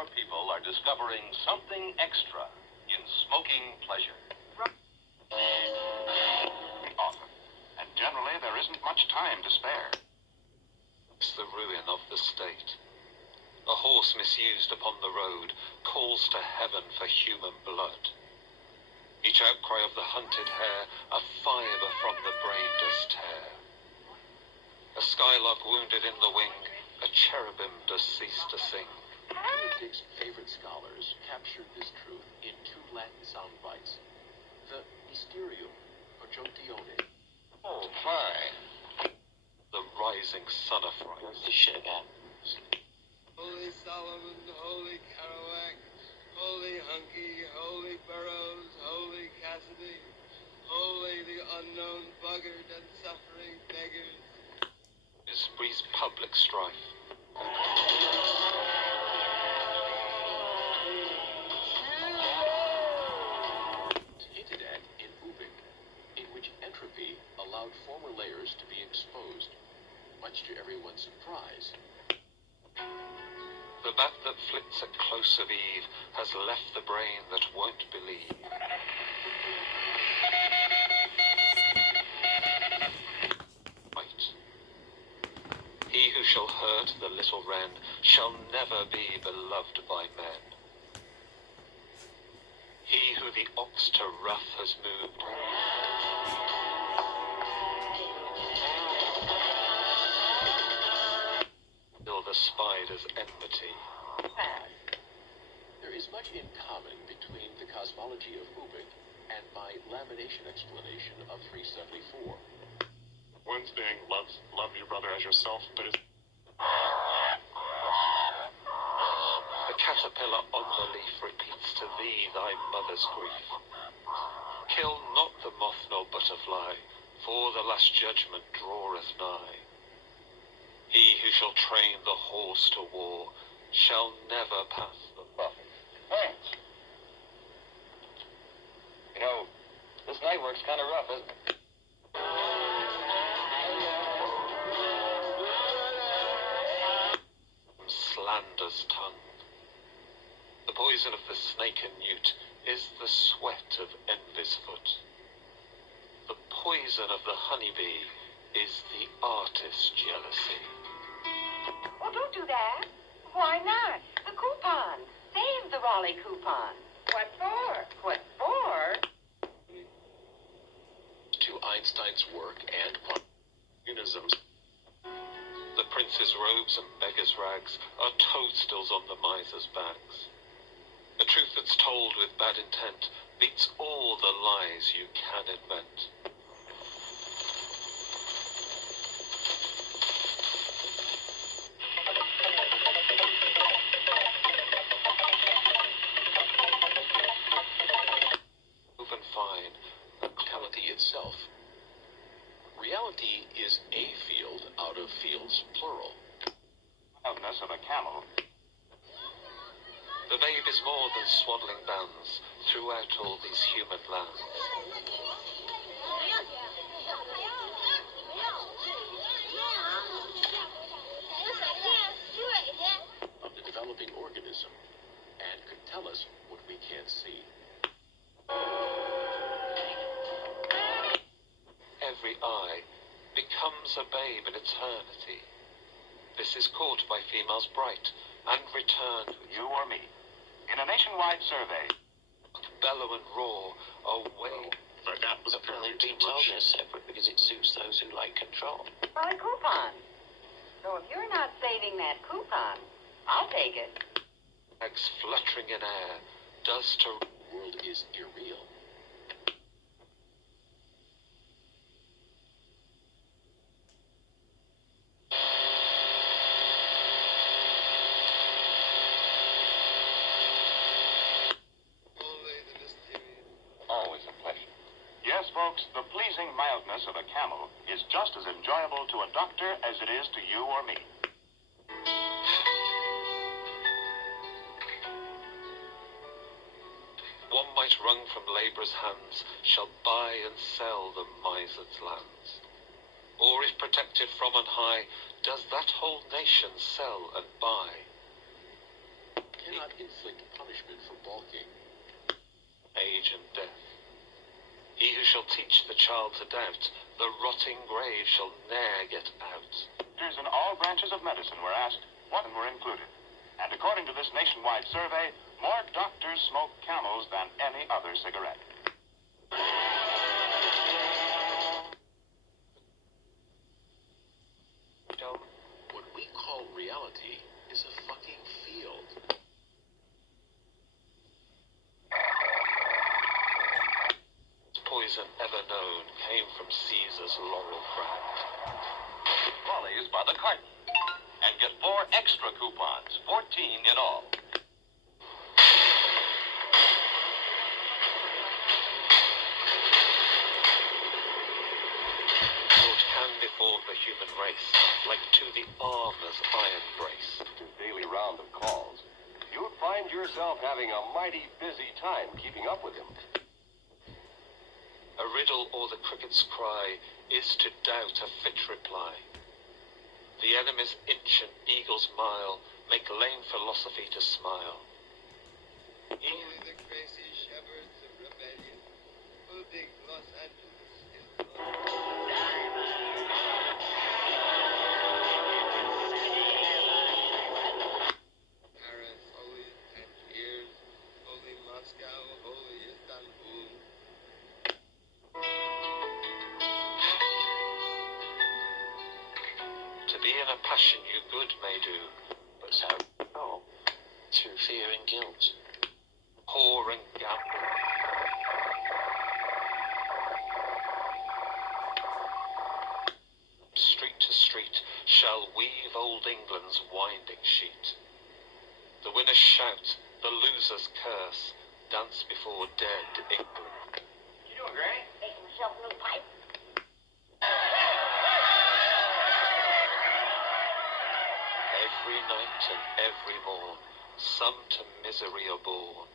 our people are discovering something extra in smoking pleasure. Often, and generally there isn't much time to spare. It's the ruin of the state. A horse misused upon the road calls to heaven for human blood. Each outcry of the hunted hare a fibre from the brain does tear. A skylark wounded in the wing, a cherubim does cease to sing. Dick's favorite scholars captured this truth in two Latin sound bites. The mysterium conjunctione. Oh, fine. The rising sun of fright. The shit again. Holy Solomon, holy Kerouac, holy Hunky, holy Burroughs, holy Cassidy, holy the unknown buggered and suffering beggars. Is breeze public strife. Hinted at in Ubik, in which entropy allowed former layers to be exposed, much to everyone's surprise. The bat that flits at close of eve has left the brain that won't believe. Right. He who shall hurt the little wren shall never be beloved by men. He who the ox to wrath has moved till the spider's enmity. There is much in common between the cosmology of Ubik and my lamination explanation of 374. One thing, love your brother as yourself, but it's... The caterpillar on the leaf repeats to thee thy mother's grief. Kill not the moth nor butterfly, for the last judgment draweth nigh. He who shall train the horse to war shall never pass the buffet. Thanks. You know, this night work's kind of rough, isn't it? Slander's tongue. The poison of the snake and newt is the sweat of envy's foot. The poison of the honeybee is the artist's jealousy. Oh, don't do that. Why not? The coupon. Save the Raleigh coupon. What for? What for? To Einstein's work and quantumisms. The prince's robes and beggar's rags are toadstools on the miser's backs. A truth that's told with bad intent beats all the lies you can invent. Woven fine, Reality itself. Reality is a field out of fields plural. Of a camel. The babe is more than swaddling bands throughout all these human lands. Of the developing organism, and could tell us what we can't see. Every eye becomes a babe in eternity. This is caught by females bright and returned. You or me. In a nationwide survey. Bellow and roar away. But that was Apparently apparently being too told much. is separate because it suits those who like control. My coupon. So if you're not saving that coupon, I'll take it. Eggs fluttering in air does to... The world is irreal. Holy the mysterious. Always a pleasure. Yes, folks, the pleasing mildness of a camel is just as enjoyable to a doctor as it is to you or me. One might wrung from labourer's hands shall buy and sell the miser's lands. Or if protected from on high, does that whole nation sell and buy? cannot inflict punishment for balking. Age and death. He who shall teach the child to doubt, the rotting grave shall ne'er get out. Doctors in all branches of medicine were asked what were included. And according to this nationwide survey, more doctors smoke Camels than any other cigarette. What we call reality is a fucking field. Poison ever known came from Caesar's laurel brand. Trolleys by the carton. And get 4 extra coupons, 14 in all. Lord can before the human race, like to the armor's iron brace. Daily round of calls. You'd find yourself having a mighty busy time keeping up with him. A riddle or the cricket's cry is to doubt a fit reply. The enemy's inch and eagle's mile make lame philosophy to smile. Only the crazy shepherds of rebellion who think Los Angeles is the Paris, holy Tangiers, holy Moscow, holy Istanbul. To be in a passion you good may do, but how? Oh, through fear and guilt, whore and gamble. Street to street shall weave old England's winding sheet. The winners shout, the losers curse, dance before dead England. You doing, Granny? Making myself a new pipe. Every night and every morn, some to misery are born.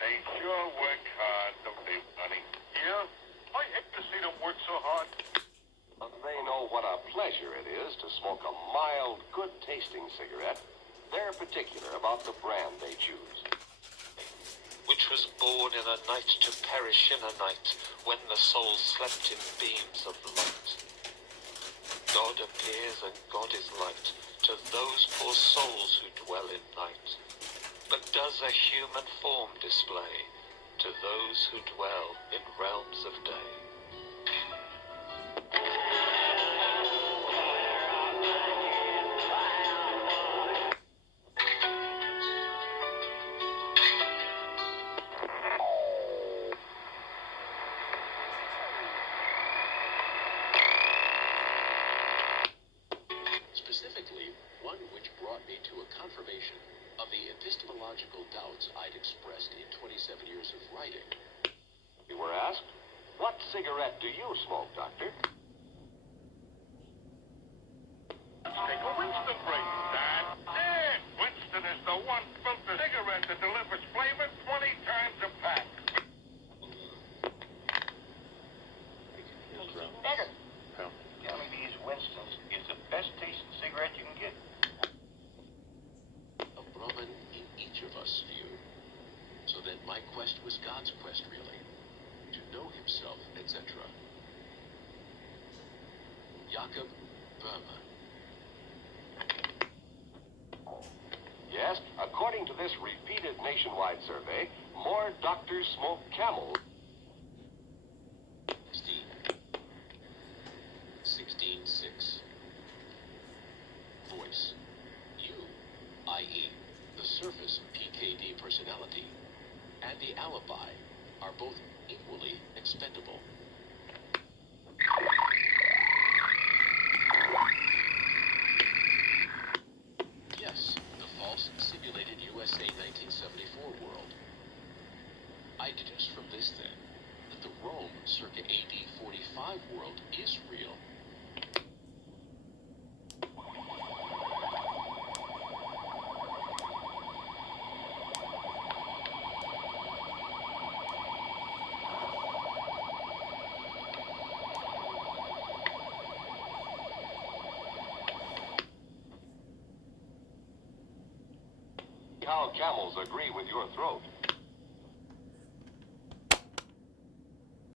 They sure work hard, don't they, Bunny? Yeah? I hate to see them work so hard. They know what a pleasure it is to smoke a mild, good-tasting cigarette. They're particular about the brand they choose. Which was born in a night to perish in a night, when the soul slept in beams of light. God appears and God is light to those poor souls who dwell in night, but does a human form display to those who dwell in realms of day. Specifically, one which brought me to a confirmation of the epistemological doubts I'd expressed in 27 years of writing. We were asked, what cigarette do you smoke, Doctor? Let's take a Winston break. That's it. Winston is the one filter cigarette that delivers flavor 20 times a pack. Better. Telling these Winstons is the best tasting cigarette you can get. A Brahman in each of us few. So then my quest was God's quest, really. To know himself, etc. Jakob Burma. Yes, according to this repeated nationwide survey, more doctors smoke Camel. 16.6. Voice. You, i.e., the surface PKD personality, and the alibi are both equally expendable. Yes, the false simulated USA 1974 world. I deduce from this, then, that the Rome circa AD 45 world is real. how camels agree with your throat.